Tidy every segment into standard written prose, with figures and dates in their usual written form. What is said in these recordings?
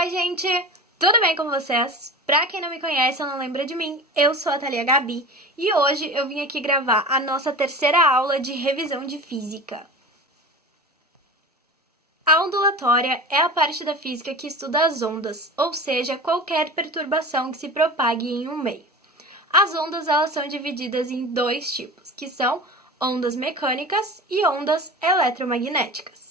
Oi, gente! Tudo bem com vocês? Pra quem não me conhece ou não lembra de mim, eu sou a Thalia Gabi e hoje eu vim aqui gravar a nossa terceira aula de revisão de física. A ondulatória é a parte da física que estuda as ondas, ou seja, qualquer perturbação que se propague em um meio. As ondas elas são divididas em dois tipos, que são ondas mecânicas e ondas eletromagnéticas.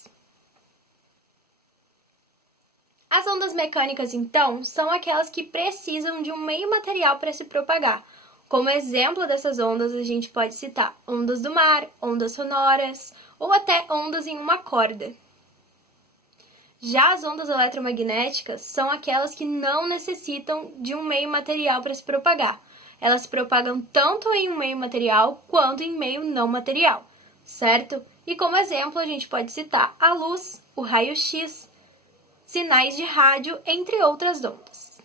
As ondas mecânicas, então, são aquelas que precisam de um meio material para se propagar. Como exemplo dessas ondas, a gente pode citar ondas do mar, ondas sonoras ou até ondas em uma corda. Já as ondas eletromagnéticas são aquelas que não necessitam de um meio material para se propagar. Elas se propagam tanto em um meio material quanto em meio não material, certo? E como exemplo, a gente pode citar a luz, o raio-x, sinais de rádio, entre outras ondas.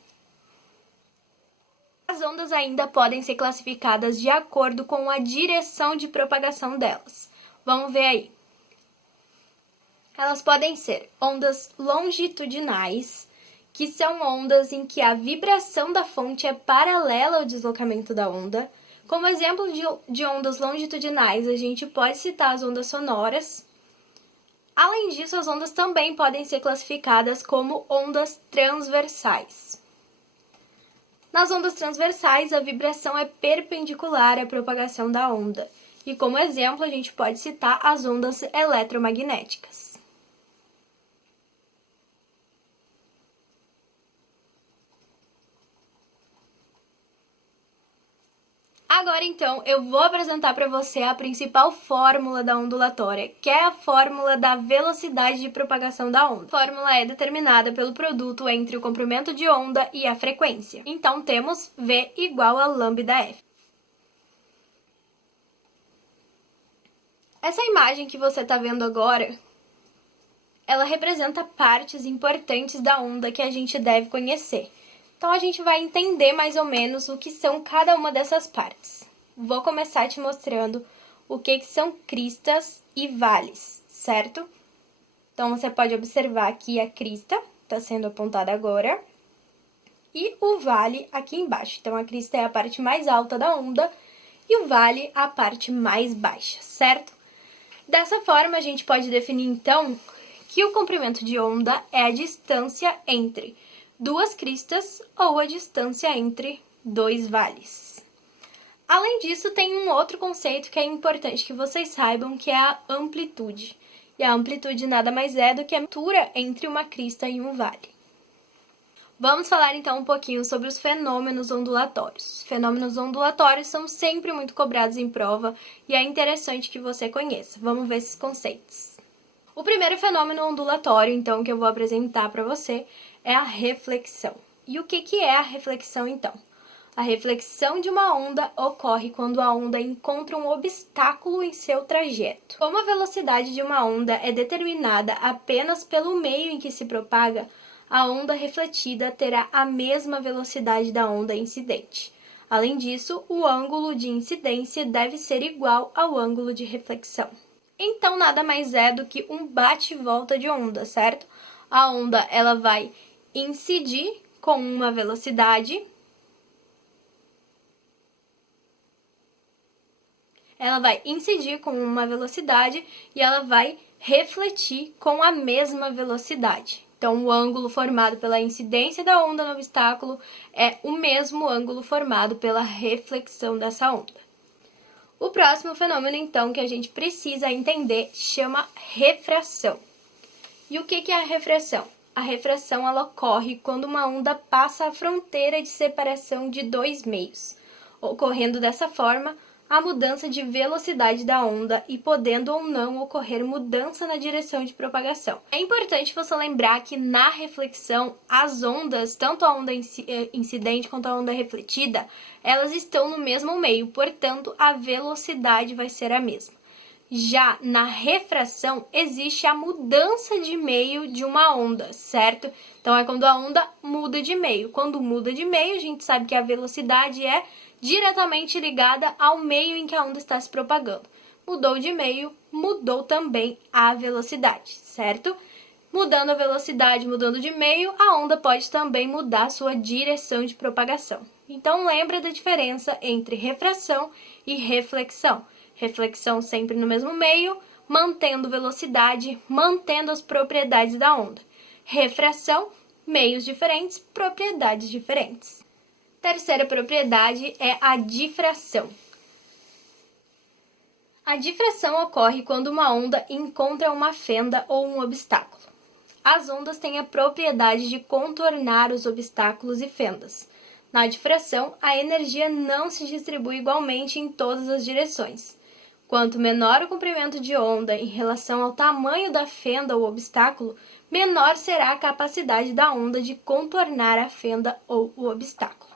As ondas ainda podem ser classificadas de acordo com a direção de propagação delas. Vamos ver aí. Elas podem ser ondas longitudinais, que são ondas em que a vibração da fonte é paralela ao deslocamento da onda. Como exemplo de ondas longitudinais, a gente pode citar as ondas sonoras. Além disso, as ondas também podem ser classificadas como ondas transversais. Nas ondas transversais, a vibração é perpendicular à propagação da onda. E como exemplo, a gente pode citar as ondas eletromagnéticas. Agora, então, eu vou apresentar para você a principal fórmula da ondulatória, que é a fórmula da velocidade de propagação da onda. A fórmula é determinada pelo produto entre o comprimento de onda e a frequência. Então, temos V igual a lambda-F. Essa imagem que você está vendo agora, ela representa partes importantes da onda que a gente deve conhecer. Então, a gente vai entender mais ou menos o que são cada uma dessas partes. Vou começar te mostrando o que são cristas e vales, certo? Então, você pode observar aqui a crista, está sendo apontada agora, e o vale aqui embaixo. Então, a crista é a parte mais alta da onda e o vale a parte mais baixa, certo? Dessa forma, a gente pode definir, então, que o comprimento de onda é a distância entre duas cristas ou a distância entre dois vales. Além disso, tem um outro conceito que é importante que vocês saibam, que é a amplitude. E a amplitude nada mais é do que a altura entre uma crista e um vale. Vamos falar então um pouquinho sobre os fenômenos ondulatórios. Os fenômenos ondulatórios são sempre muito cobrados em prova e é interessante que você conheça. Vamos ver esses conceitos. O primeiro fenômeno ondulatório, então, que eu vou apresentar para você é a reflexão. E o que é a reflexão, então? A reflexão de uma onda ocorre quando a onda encontra um obstáculo em seu trajeto. Como a velocidade de uma onda é determinada apenas pelo meio em que se propaga, a onda refletida terá a mesma velocidade da onda incidente. Além disso, o ângulo de incidência deve ser igual ao ângulo de reflexão. Então, nada mais é do que um bate e volta de onda, certo? A onda ela vai incidir com uma velocidade. Ela vai incidir com uma velocidade e ela vai refletir com a mesma velocidade. Então, o ângulo formado pela incidência da onda no obstáculo é o mesmo ângulo formado pela reflexão dessa onda. O próximo fenômeno, então, que a gente precisa entender chama refração. E o que é a refração? A refração ela ocorre quando uma onda passa a fronteira de separação de dois meios, ocorrendo dessa forma a mudança de velocidade da onda e podendo ou não ocorrer mudança na direção de propagação. É importante você lembrar que na reflexão, as ondas, tanto a onda incidente quanto a onda refletida, elas estão no mesmo meio, portanto, a velocidade vai ser a mesma. Já na refração, existe a mudança de meio de uma onda, certo? Então, é quando a onda muda de meio. Quando muda de meio, a gente sabe que a velocidade é diretamente ligada ao meio em que a onda está se propagando. Mudou de meio, mudou também a velocidade, certo? Mudando a velocidade, mudando de meio, a onda pode também mudar sua direção de propagação. Então lembra da diferença entre refração e reflexão. Reflexão sempre no mesmo meio, mantendo velocidade, mantendo as propriedades da onda. Refração, meios diferentes, propriedades diferentes. Terceira propriedade é a difração. A difração ocorre quando uma onda encontra uma fenda ou um obstáculo. As ondas têm a propriedade de contornar os obstáculos e fendas. Na difração, a energia não se distribui igualmente em todas as direções. Quanto menor o comprimento de onda em relação ao tamanho da fenda ou obstáculo, menor será a capacidade da onda de contornar a fenda ou o obstáculo.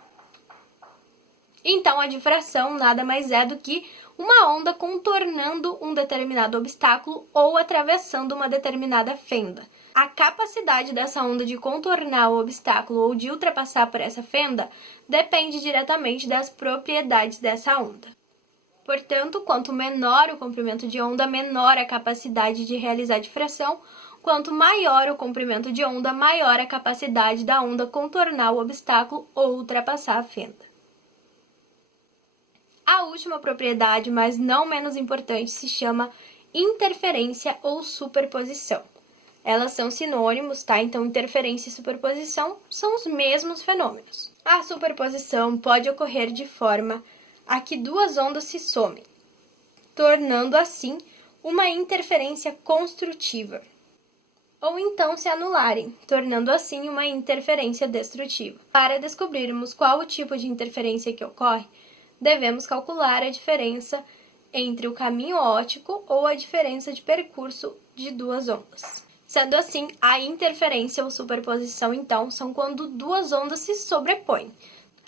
Então, a difração nada mais é do que uma onda contornando um determinado obstáculo ou atravessando uma determinada fenda. A capacidade dessa onda de contornar o obstáculo ou de ultrapassar por essa fenda depende diretamente das propriedades dessa onda. Portanto, quanto menor o comprimento de onda, menor a capacidade de realizar difração. Quanto maior o comprimento de onda, maior a capacidade da onda contornar o obstáculo ou ultrapassar a fenda. A última propriedade, mas não menos importante, se chama interferência ou superposição. Elas são sinônimos, tá? Então, interferência e superposição são os mesmos fenômenos. A superposição pode ocorrer de forma a que duas ondas se somem, tornando assim uma interferência construtiva, ou então se anularem, tornando assim uma interferência destrutiva. Para descobrirmos qual o tipo de interferência que ocorre, devemos calcular a diferença entre o caminho óptico ou a diferença de percurso de duas ondas. Sendo assim, a interferência ou superposição, então, são quando duas ondas se sobrepõem.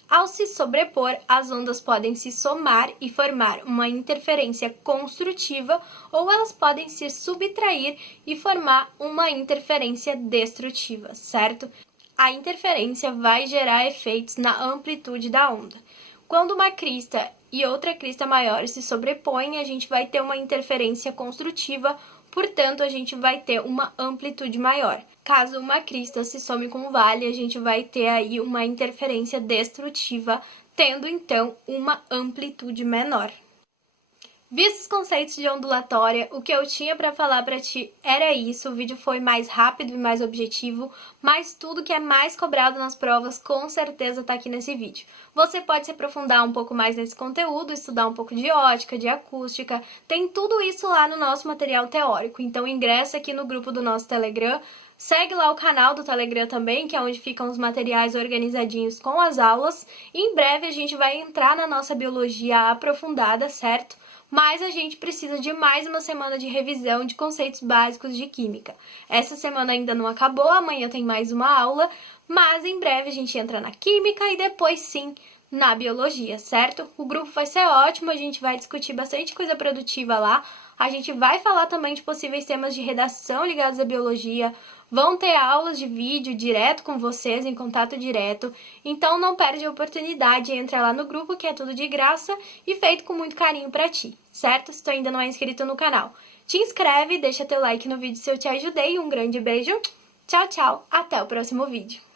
Ao se sobrepor, as ondas podem se somar e formar uma interferência construtiva ou elas podem se subtrair e formar uma interferência destrutiva, certo? A interferência vai gerar efeitos na amplitude da onda. Quando uma crista e outra crista maior se sobrepõem, a gente vai ter uma interferência construtiva, portanto, a gente vai ter uma amplitude maior. Caso uma crista se some com um vale, a gente vai ter aí uma interferência destrutiva, tendo então uma amplitude menor. Vistos os conceitos de ondulatória, o que eu tinha para falar para ti era isso. O vídeo foi mais rápido e mais objetivo, mas tudo que é mais cobrado nas provas com certeza tá aqui nesse vídeo. Você pode se aprofundar um pouco mais nesse conteúdo, estudar um pouco de ótica, de acústica, tem tudo isso lá no nosso material teórico. Então ingressa aqui no grupo do nosso Telegram, segue lá o canal do Telegram também, que é onde ficam os materiais organizadinhos com as aulas. E em breve a gente vai entrar na nossa biologia aprofundada, certo? Mas a gente precisa de mais uma semana de revisão de conceitos básicos de química. Essa semana ainda não acabou, amanhã tem mais uma aula, mas em breve a gente entra na química e depois sim na biologia, certo? O grupo vai ser ótimo, a gente vai discutir bastante coisa produtiva lá, a gente vai falar também de possíveis temas de redação ligados à biologia, vão ter aulas de vídeo direto com vocês, em contato direto, então não perde a oportunidade, entra lá no grupo que é tudo de graça e feito com muito carinho pra ti, certo? Se tu ainda não é inscrito no canal, te inscreve, deixa teu like no vídeo se eu te ajudei, um grande beijo, tchau, tchau, até o próximo vídeo.